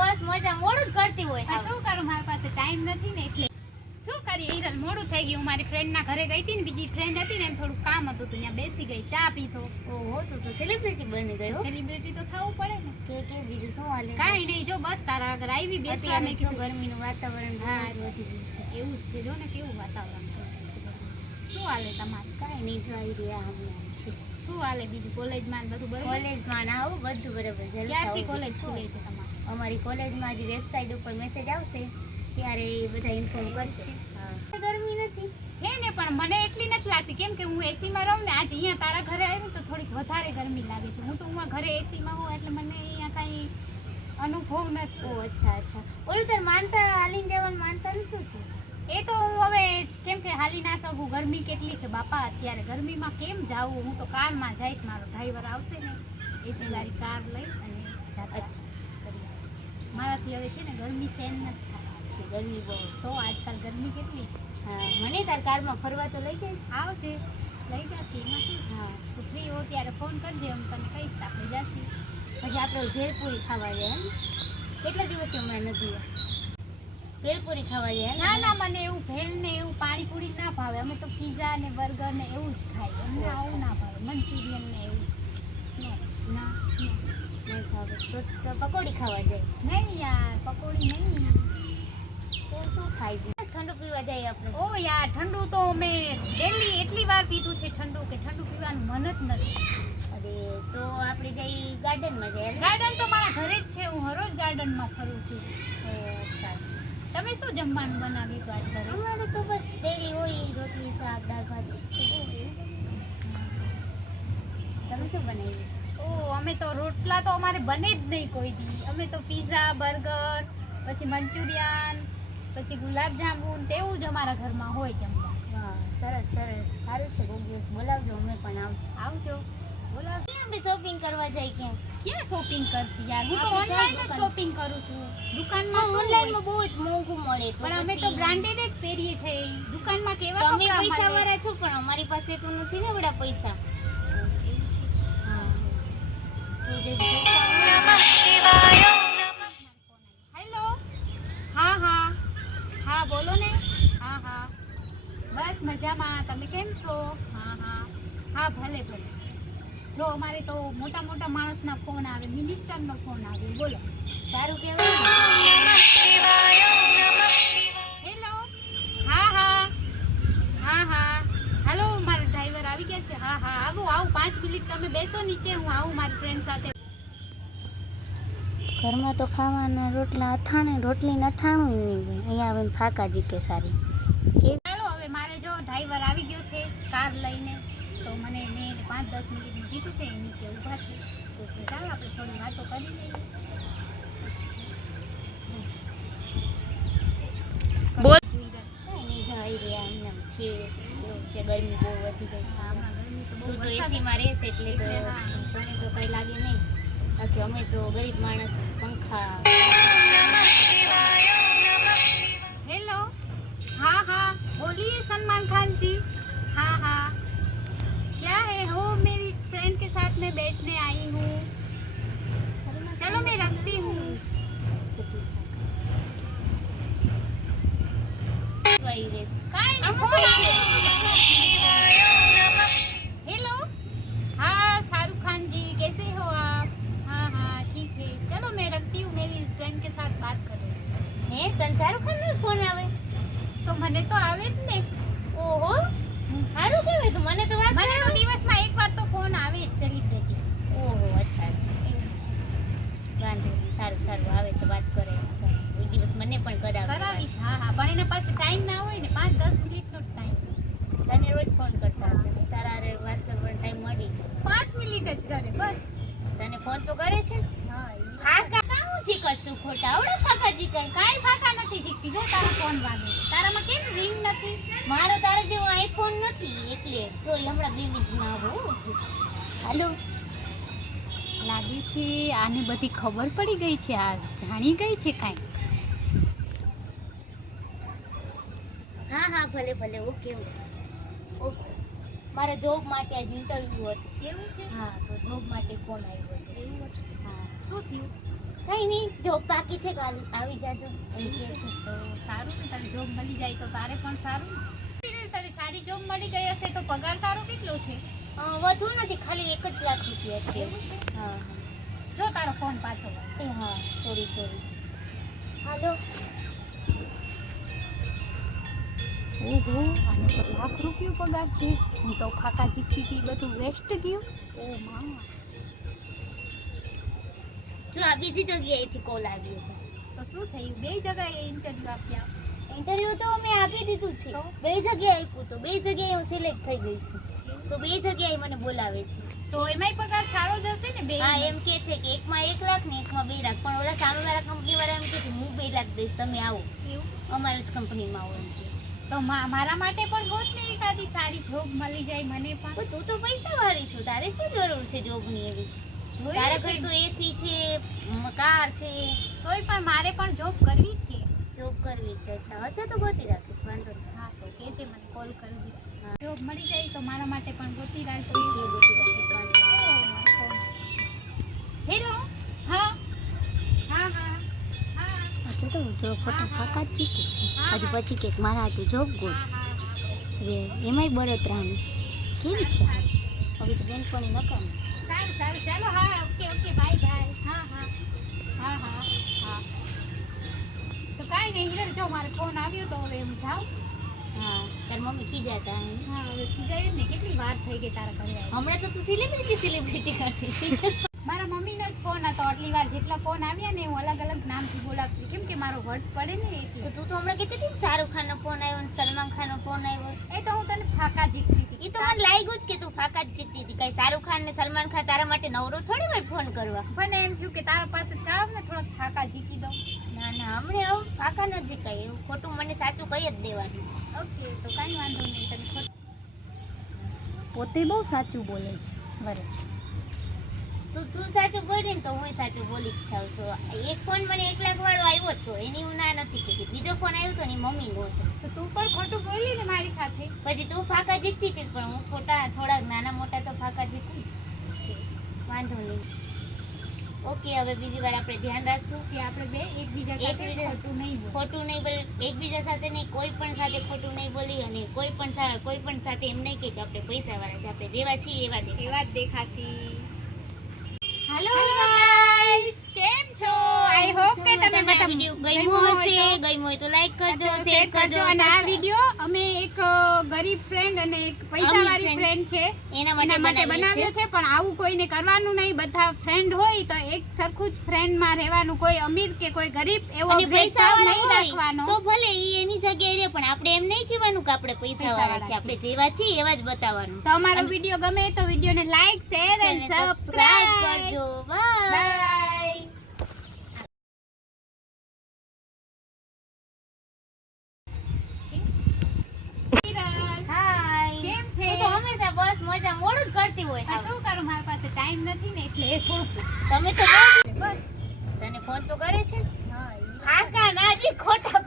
બસ મજા મોડું જ કરતી હોય. શું કરું, મારી પાસે ટાઈમ નથી ને એટલે શું કરીએ. હિરલ મોડું થઈ ગયું. મારી ફ્રેન્ડ ના ઘરે ગઈ હતી ને, બીજી ફ્રેન્ડ હતી ને, થોડું કામ હતું તો અહીંયા બેસી ગઈ, ચા પીધો. ઓહો, તું તો સેલિબ્રિટી બની ગયો. સેલિબ્રિટી તો થવું પડે ને. કે બીજું શું હાલે? કાંઈ નહીં, જો બસ તારા આગળ આવી બેસવા મેં કીધું. ગરમીનું વાતાવરણ હા, વધી ગયું છે. એવું જ છે. જો ને કેવું વાતાવરણ છે. શું હાલે તમારે? કાંઈ નહીં, જોઈ રહ્યા હમણાં છે. શું હાલે બીજું? કોલેજમાં બધું બરાબર? કોલેજમાં આવું બધું બરાબર. ક્યારથી કોલેજ ખુલે છે તમારે? અમારી કોલેજમાં જે વેબસાઇટ ઉપર મેસેજ આવશે ત્યારે બધા ઇન્ફોર્મ કરશે. ગરમી નથી છે ને, પણ મને એટલી નથી લાગતી, કેમ કે હું એસીમાં રહું ને. આજે અહીંયા તારા ઘરે આવી તો થોડીક વધારે ગરમી લાગે છે. હું તો હું ઘરે એસીમાં હોઉં એટલે મને અહીંયા કાંઈ અનુભવ નથી. ઓ અચ્છા અચ્છા. ઓલું તાર માનતા હાલીને જવાનું માનતાનું શું છે? એ તો હું હવે કેમ કે હાલી ના શકું. ગરમી કેટલી છે બાપા અત્યારે. ગરમીમાં કેમ જાવું? હું તો કારમાં જઈશ. મારો ડ્રાઈવર આવશે ને, એસી વાળી કાર લઈ અને અચ્છા મારાથી હવે છે ને ગરમી સહેન નથી થતી. ગરમી બહુ તો આજકાલ ગરમી કેટલી છે. હા, મને તાર કારમાં ફરવા તો લઈ જઈશ. આવજે, લઈ જશે. એમાં શું છે? હા, તું ફ્રી હો ત્યારે ફોન કરજે, હું તને કહીશ, આપણે જશે. પછી આપણે ભેળપુરી ખાવા જાય એમ. કેટલા દિવસથી હમણાં નથી ભેળપુરી ખાવા જાય. ના ના, મને એવું ભેળ ને એવું પાણીપુરી ના ભાવે. અમે તો પીઝા ને બર્ગર ને એવું જ ખાઈએ. અમને આવું ના ભાવે. મંચુરિયન ને એવું ના નહીં ખાવે તો પકોડી ખાવા જાય. નહીં યાર, પકોડી નહીં. તો શું ખાઈ છે? ઠંડુ પીવા જાય આપણે. ઓ યાર, ઠંડુ તો અમે ડેલી એટલી વાર પીધું છે ઠંડુ કે ઠંડુ પીવાનું મન જ નથી. અરે તો આપણે જઈ ગાર્ડનમાં જાય. ગાર્ડન તો મારા ઘરે જ છે. હું હરોજ ગાર્ડનમાં ફરું છું. અચ્છા. તમે શું જમવાનું બનાવ્યું તો આજ ઘરે? અમારે તો બસ ડેલી હોય રોટલી શાક દાળ ભાત. તમે શું બનાવ્યું? ઓ અમે તો રોટલા તો અમારે બને જ નહીં કોઈ દી. અમે તો પીઝા બર્ગર પછી મંચુરિયન પછી ગુલાબજાંબુ તેવું જ અમારા ઘરમાં હોય જમવા. વાહ, સરસ સરસ. સારું છે. કોઈ દિવસ બોલાવજો, અમે પણ આવશું. આવજો, બોલાવ. ક્યાં આપણે શોપિંગ કરવા જાય? ક્યાં શોપિંગ કરશી યાર? હું તો આપણે ઓનલાઈન જ દુકાન. શોપિંગ કરું છું. દુકાનમાં શું ઓનલાઈનમાં હોય? બહુ જ મોંઘું મળે. પણ અમે તો બ્રાન્ડેડ જ પહેરીએ છીએ. દુકાનમાં કેવા તમે કપડાં પૈસા મળે? વાળા છો પણ અમારી પાસે તો નથી ને બધા પૈસા. એવું છે. હા, તો જે હેલો, હા હા હા, બોલો ને. હા હા, બસ મજામાં. તમે કેમ છો? હા હા હા, ભલે ભલે. જો અમારે તો મોટા મોટા માણસના ફોન આવે, મિનિસ્ટરનો ફોન આવે. બોલો. સારું કહેવાય. હેલો, હા હા હા હા, હાલો, મારો ડ્રાઈવર આવી ગયા છે. હા હા, આવું 5 મિનિટ તમે બેસો નીચે, હું આવું મારી ફ્રેન્ડ સાથે. ઘરમાં તો ખાવાના રોટલા અથાણે રોટલી નઠાણું નહીં હોય. અહીંયા આવીને ફાકાજી કે સારી કે ચાલો હવે મારે જો ડ્રાઈવર આવી ગયો છે કાર લઈને, તો મને મેં 5-10 મિનિટનું કીધું છે. નીચે ઊભા છે તો ચાલો આપણે થોડી વાતો કરી લઈએ. બોલ. જોઈ રહ્યા. નહીં જઈ રહ્યા એમને છે. એવું છે, ગરમી બહુ વધી ગઈ છે. હમણાં ગરમી તો બહુ તું તો વરસાદ એસીમાં રહેશે એટલે તો એટલે હા. તને તો કંઈ લાગે નહીં. બાકી અમે તો ગરીબ માણસ પંખા. हेलो, हाँ हाँ बोलिए सलमान खान जी. हाँ हाँ, क्या है हो, मेरी फ्रेंड के साथ मैं बैठने आई हूँ. चलो मैं रखती हूँ. વહી રહેશે. काहे नहीं फोन आवे. हेलो, हाँ शाहरुख खान जी, कैसे हो आप? हाँ हाँ ठीक है, चलो मैं रखती हूँ. मेरी फ्रेंड के साथ बात कर रही हूँ. હે તને શાહરુખ ખાનનો ફોન આવે? તો મને તો આવે જ ને. ઓહો, સારું કહેવાય. તો મને તો વાત મને તો દિવસમાં એકવાર તો ફોન આવે જ સેલિબ્રિટી. ઓહો અચ્છા અચ્છા. વાંધો નહીં. સારું સારું, આવે તો વાત કરે. કોઈ દિવસ મને પણ કરાવે. કરાવીશ. હા હા, પણ એના પાસે ટાઈમ ના હોય ને. 5-10 મિનિટનો ટાઈમ. તને રોજ ફોન કરતા હશે. તારા હારે વાત કરવાનો ટાઈમ મળી. 5 મિનિટ જ કરે બસ. તને ફોન તો કરે છે. હા, ફાકા કાવું જીકસ તું ખોટા આવડે ફાકા જીકર. કાંઈ ફાકા નથી જીકતી. જો તારો ફોન વાગે છે. તારામાં કેમ રિંગ નથી? મારો તારા જેવો આઈફોન નથી એટલે સોરી. હમણાં 2 મિનિટમાં આવો. હાલો. લાગે છે આને બધી ખબર પડી ગઈ છે. આ જાણી ગઈ છે કાંઈ. હા હા, ભલે ભલે. Okay okay. મારા જોબ માટે આજ ઇન્ટરવ્યુ હતું. એવું છે? હા, તો જોબ માટે ફોન આવ્યો હતો. એવું હતું. હા, શું થયું? કઈ નહીં જોબ બાકી છે કાલે આવી જાજો એમ કે છે. તો સારું ને તારી જોબ મળી જાય તો તારે પણ સારું ને. તારી સારી જોબ મળી ગઈ હશે તો પગાર તારો કેટલો છે? વધુ નથી, ખાલી 1 જ લાખ રૂપિયા છે. એવું છે? હા જો તારો ફોન પાછો વાગે. હા સોરી હાલો. ઓહો, આને તો લાખ રૂપિયો પગાર છે. હું તો ફાકા જીતતી બધું વેસ્ટ ગયું. ઓ માં, જો આ બીજી જગ્યાએથી કોલ આવ્યો હતો. તો શું થયું? બે જગ્યાએ ઇન્ટરવ્યુ આપ્યા. ઇન્ટરવ્યુ તો મેં આપી દીધું છે. તો? 2 જગ્યાએ આપ્યું તો 2 જગ્યાએ હું સિલેક્ટ થઈ ગઈ છું. તો 2 જગ્યાએ મને બોલાવે છે. તો એમાંય પગાર સારો જ હશે ને? બે હા એમ કે છે કે એકમાં 1 લાખ ને એકમાં 2 લાખ. પણ ઓલા સામેવાળા કંપનીવાળા એમ કે છે હું 2 લાખ દઈશ, તમે આવો એવું? અમારી જ કંપનીમાં આવો એમ કે છે. તો મારા માટે પણ હોત ને એકાદી સારી જોબ મળી જાય મને પણ. પણ તું તો પૈસાવાળી છો, તારે શું જરૂર છે જોબની એવી? તારા ઘરે તો એસી છે, કાર છે. તોય પણ મારે પણ જોબ કરવી છે. જોબ કરવી છે. અચ્છા હશે તો ગોતી રાખીશ, વાંધો નહીં. હા તો કેજે મને કોલ કરજે. હા. જોબ મળી જાય તો મારા માટે પણ ગોતી રાખજે. એ ગોતી રાખીશ, વાંધો નહીં. હેલો. હા હા હા હા હજુ તો જો ફોટો ફાકા જ જીતે છે. હા, હજુ હા. પછી કે મારા હાટુ જોબ ગોત. હા રે એમાંય બળતરાની કેમ છે? હવે તો બેનપણી નકામી. સારું સારું ચાલો. હા ઓકે ઓકે બાય બાય. હા હા હા હા હા. તો કાંઈ નહીં હિરલ, જો મારો ફોન આવ્યો તો હવે હું જાઉં. હા તાર મમ્મી ખીજાતા હે. હા હવે ખીજાયું ને, કેટલી વાર થઈ ગઈ તારા ઘરે આવ્યા. હમણાં તો તું સેલિબ્રિટી કરતી. મારા મમ્મીનો જ ફોન હતો. આટલી વાર જેટલા ફોન આવ્યા ને હું અલગ અલગ નામથી બોલાવતી, કેમ કે મારો વર્ડ પડે ને એટલે. તો તું તો હમણાં કહેતી હતી ને શાહરુખ ખાનનો ફોન આવ્યો ને સલમાન ખાનનો ફોન આવ્યો. એ તો હું તને ફાકા જીતતી હતી. એ તો મને લાગ્યું જ કે તું ફાકા જ જીતતી હતી. કઈ શાહરુખ ખાન ને સલમાન ખાન તારા માટે નવરો થોડી હોય ફોન કરવા. મને એમ થયું કે તારા પાસે ચાવ ને થોડોક ફાકા જીતી દઉં. ના ના હમણાં આવું ફાકા ન જીકાય, એવું ખોટું મને સાચું કહી જ દેવાનું. ઓકે તો કાંઈ વાંધો નહીં. તને પોતે બહુ સાચું બોલે છે. બરાબર. તું સાચું બોલી ને તો હું સાચું બોલી જ જાઉં છું. એક ફોન મને 1 લાખ વાળો આવ્યો હતો, એની હું ના નથી કહેતી. બીજો ફોન આવ્યો હતો ને એ મમ્મીનો હતો. તો તું પણ ખોટું બોલી ને મારી સાથે. પછી તું ફાકા જીતતી હતી પણ હું ખોટા થોડાક નાના મોટા તો ફાકા જીતી. વાંધો નહીં. ઓકે હવે બીજી વાર આપણે ધ્યાન રાખશું કે આપણે બે એકબીજા સાથે એકબીજા- ખોટું નહીં બોલ. ખોટું નહીં બોલી, એકબીજા સાથે નહીં, કોઈ પણ સાથે ખોટું નહીં બોલી. અને કોઈ પણ સાથે એમ નહીં કે આપણે પૈસાવાળા છે. આપણે જેવા છીએ એવા દેખાય. એવા જ દેખાતી. હાલો ગાઈસ, કેમ છો? આઈ હોપ કે તમે બધા વિડિયો ગમ્યો હશે. ગમ્યો હોય તો લાઈક કરજો, શેર કરજો. અને આ વિડિયો અમે એક ગરીબ ફ્રેન્ડ અને એક પૈસાવાળી અમીર ફ્રેન્ડ છે એના એના માટે બનાવ્યો છે. પણ આવું કોઈને કરવાનું નહીં. બધા ફ્રેન્ડ હોય તો એક સરખું જ ફ્રેન્ડમાં રહેવાનું. કોઈ અમીર કે કોઈ ગરીબ એવો અને ભેદભાવ પૈસાવાળા નહીં હોય રાખવાનો. તો ભલે ઈ એની જગ્યાએ રહે, પણ આપણે એમ નહીં કહેવાનું કે આપણે પૈસાવાળા છે. આપણે જેવા છીએ એવા જ બતાવવાનું. તો અમારો વિડિયો ગમે તો વિડિયોને લાઈક, શેર એન્ડ સબસ્ક્રાઇબ કરજો. બાય. બાય. હાય. કેમ છે? તું તો હંમેશા બસ મજા મોડું જ કરતી હોય. આ શું કરું, મારી પાસે ટાઈમ નથી ને એટલે થોડું તમે તો બસ. તને ફોન તો કરે છે ને? હા ફાકા ના જી ખોટા